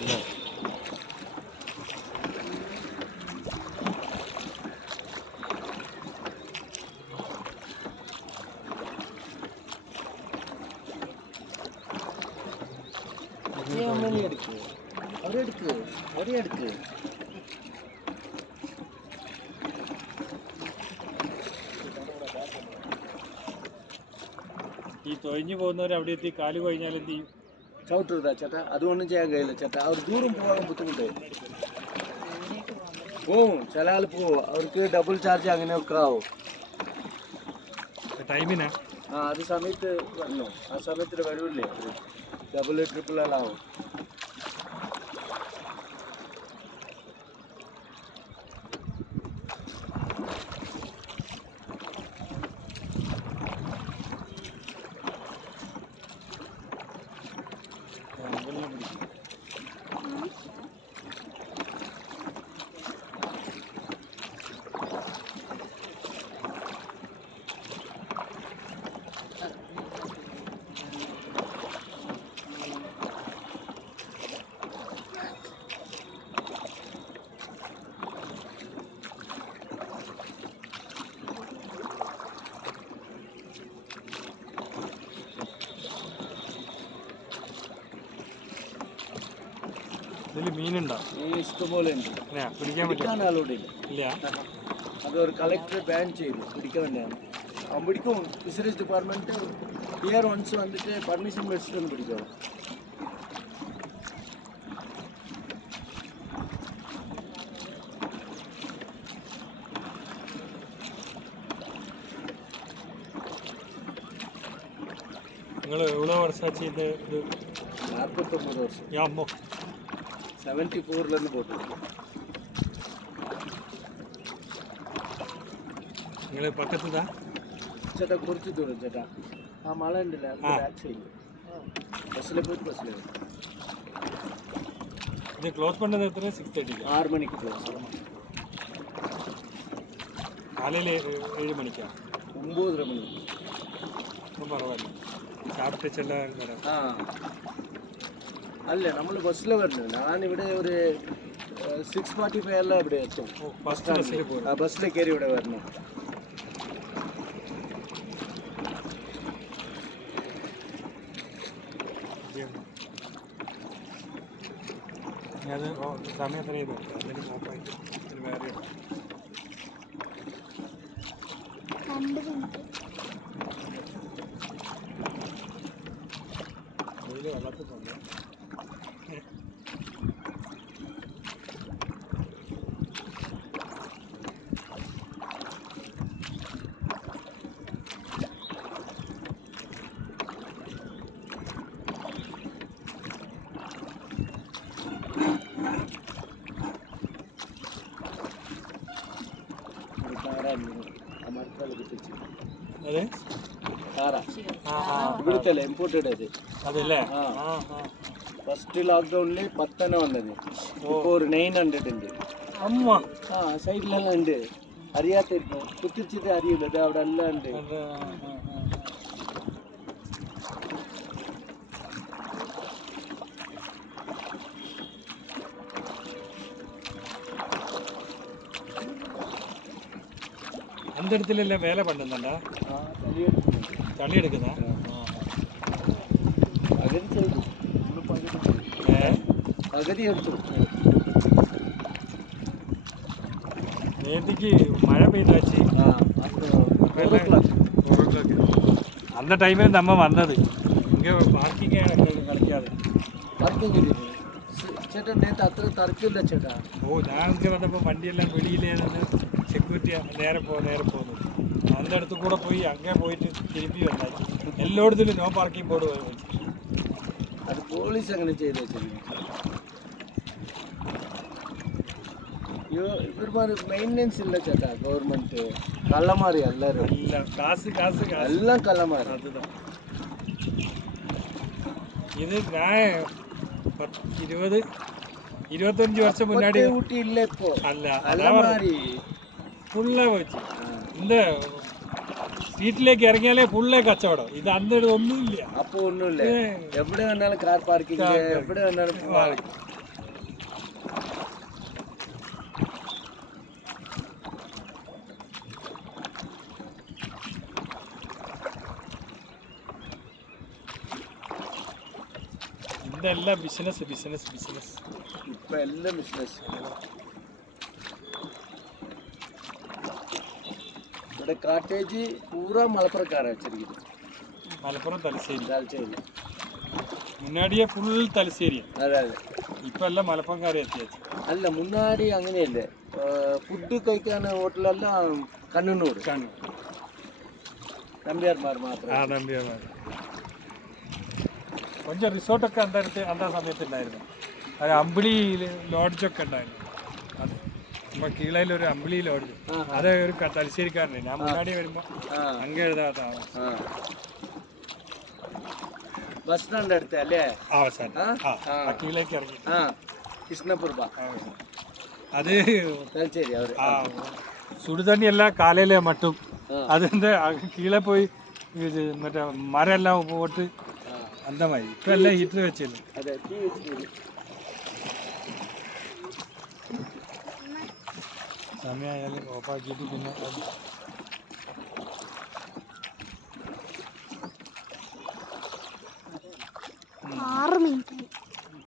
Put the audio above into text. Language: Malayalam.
ഈ തൊഴിഞ്ഞു പോകുന്നവർ അവിടെ എത്തി കാല് കഴിഞ്ഞാൽ എന്ത് ചെയ്യും? ചവിട്ടുതാ ചേട്ടാ, അതൊന്നും ചെയ്യാൻ കഴിയില്ല ചേട്ടാ. അവർ ദൂരം പോകാൻ ബുദ്ധിമുട്ട് പോവും, ചില ആൾ പോവും, അവർക്ക് ഡബിൾ ചാർജ് അങ്ങനെയൊക്കെ ആവും. ടൈമിനാ? അത് സമയത്ത് വരണോ, ആ സമയത്ത് വരൂല്ലേ, ഡബിൾ ട്രിപ്പിൾ എല്ലാം ആവും. ഇതിൽ മീനുണ്ടോ? ഇഷ്ടംപോലെ ഉണ്ട്. പിടിക്കാൻ ആളോടില്ല. അതൊരു കളക്ടർ ബാൻ ചെയ്തു, പിടിക്കാൻ വേണ്ടിയാണ്. അവൻ പിടിക്കും, ഫിഷറീസ് ഡിപ്പാർട്ട്മെന്റ് ഇയർ വൺസ് വന്നിട്ട് പെർമിഷൻ മേടിച്ചിട്ടൊന്ന് പിടിക്കണം. നിങ്ങൾ എവിടെ വർഷം ചെയ്ത്? 49 വർഷം. 74 പോട്ടു. നിങ്ങൾ പക്കത്താ ചേട്ടാ? കുറച്ച് ദൂരം ചേട്ടാ. ആ മല ഉണ്ടല്ലേ, ബാക്ക് സൈഡ് ബസ്സിൽ പോയിട്ട് ബസ്സിൽ ഇത് ക്ലോസ് പണ്ടത് എത്ര? 6:30. 6 മണിക്ക് ക്ലോസ്. കാലയിൽ 7 മണിക്കാണ്. 9:30 മണി. അപ്പം പറവല്ല, സാപ്പിട്ട് ചെല്ലാൻ വരാം. അല്ല, നമ്മൾ ബസ്സിൽ വരുന്നത്. ഞാനിവിടെ ഒരു 6:45 എല്ലാം ഇവിടെ എത്തും. ബസ്സിൽ കയറി ഇവിടെ വരണം. ഞാൻ സമയം എത്ര ചെയ്തു അതിന് നോക്കാം. വേറെ വെള്ളത്തിൽ പോകണം. ഇവിടുത്തെ ഇമ്പോർട്ടഡ് അത്. അതല്ലേ? ഫസ്റ്റ് ലോക്ക്ഡൌണിൽ 10 വന്നത്. ഇപ്പോൾ ഒരു 900 ഉണ്ട്. സൈഡിലെല്ലാം ഉണ്ട്. അറിയാത്തിരിക്കും, കുത്തിരിച്ചിട്ട് അറിയില്ല. ഇത് അവിടെ എല്ലാം ഉണ്ട്. அந்த இடத்துல இல்லை வேலை பண்ணுந்தாண்டா தள்ளி எடுக்குதா? അഗതി എടുത്തു. നേരത്തേക്ക് മഴ പെയ്താച്ച് അന്ന ടൈമിൽ നമ്മ വന്നത് ഇങ്ങനെ പാർക്കിംഗ് കളിക്കാതെ. പാർക്കിംഗ് ചേട്ടാ നേരത്തെ അത്ര തർക്കമില്ല ചേട്ടാ. ഞാൻ ഇങ്ങനെ വന്നപ്പോൾ വണ്ടിയെല്ലാം വെളിയിലേന്ന് സെക്യൂരിറ്റി നേരെ പോകുന്നു. അതിൻ്റെ അടുത്ത് കൂടെ പോയി അങ്ങനെ പോയിട്ട് തിരുമ്പി വന്നാൽ എല്ലായിടത്തും നോ പാർക്കിംഗ് ബോർഡ് വെച്ചു. അത് പോലീസ് അങ്ങനെ ചെയ്ത് വെച്ചിരുന്നു. ഇവർ മെയിൻ്റെനൻസ് ഇല്ല ചേട്ടാ. ഗവൺമെന്റ് കള്ളമാറി എല്ലാവരും. എല്ലാം കാസ് എല്ലാം കള്ളമാറി. അതുதான் ഇത് ഞാൻ 20-25 வருஷம் முன்னாடி ஊட்டி இல்ல இப்போ அல்ல அலமாரி ഫുള്ളേ വെച്ച് இந்த വീട്ടിലേക്ക് ഇറങ്ങിയാലേ ഫുള്ളേ കച്ചവടം. ഇത് അന്ന് ഒന്നുമില്ല. അപ്പൊ ഒന്നുമില്ല. എവിടെ വേണാലും കാർ പാർക്കിംഗ്, എവിടെ വേണാലും ഇതെല്ലാം ബിസിനസ് ബിസിനസ് ബിസിനസ്. ഇപ്പം എല്ലാം ബിസിനസ്. ഇവിടെ കാട്ടേജ് പൂരാ മലപ്പുറക്കാരാണ് വെച്ചിരിക്കുന്നത്. മലപ്പുറം തലശ്ശേരി. തലശ്ശേരി മുന്നാടിയെ ഫുൾ തലശ്ശേരി. അതെ അതെ. ഇപ്പം എല്ലാം മലപ്പുറംകാരെ എത്തിയാச்சு. അല്ല മുന്നാടി അങ്ങനെയല്ലേ, ഫുഡ് കഴിക്കാൻ ഹോട്ടലെല്ലാം കണ്ണൂർ നമ്പ്യാർമാർ മാത്രം. ആ നമ്പ്യാർമാർ. കൊഞ്ചം റിസോർട്ടൊക്കെ അന്താ സമയത്തുണ്ടായിരുന്നു. അത് അമ്പിളി ലോഡ്ജൊക്കെ ഉണ്ടായിരുന്നു. അത് നമ്മൾ കീഴയിലൊരു അമ്പിളി ലോഡ്ജ്, അത് ഒരു തലശ്ശേരിക്കാരനെ. ഞാൻ മുന്നാടി വരുമ്പോൾ അങ്ങ് എഴുതാത്ത ബസ് സ്റ്റാൻഡ് അടുത്ത് അല്ലേ അവസാനം കീഴിലേക്ക് ഇറങ്ങി കൃഷ്ണപുർ. അത് തലശ്ശേരി സുടുതണ്ണിയല്ല കാലയിലെ മട്ടും. അതിൻ്റെ കീഴെ പോയി മറ്റേ മരം എല്ലാം പോയിട്ട് അന്തമായി. ഇപ്പം എല്ലാം ഹീറ്റർ വെച്ചില്ല. അതെ, തീ വെച്ചിട്ട് സമയമായാലും ഓഫാക്കിയിട്ട് പിന്നെ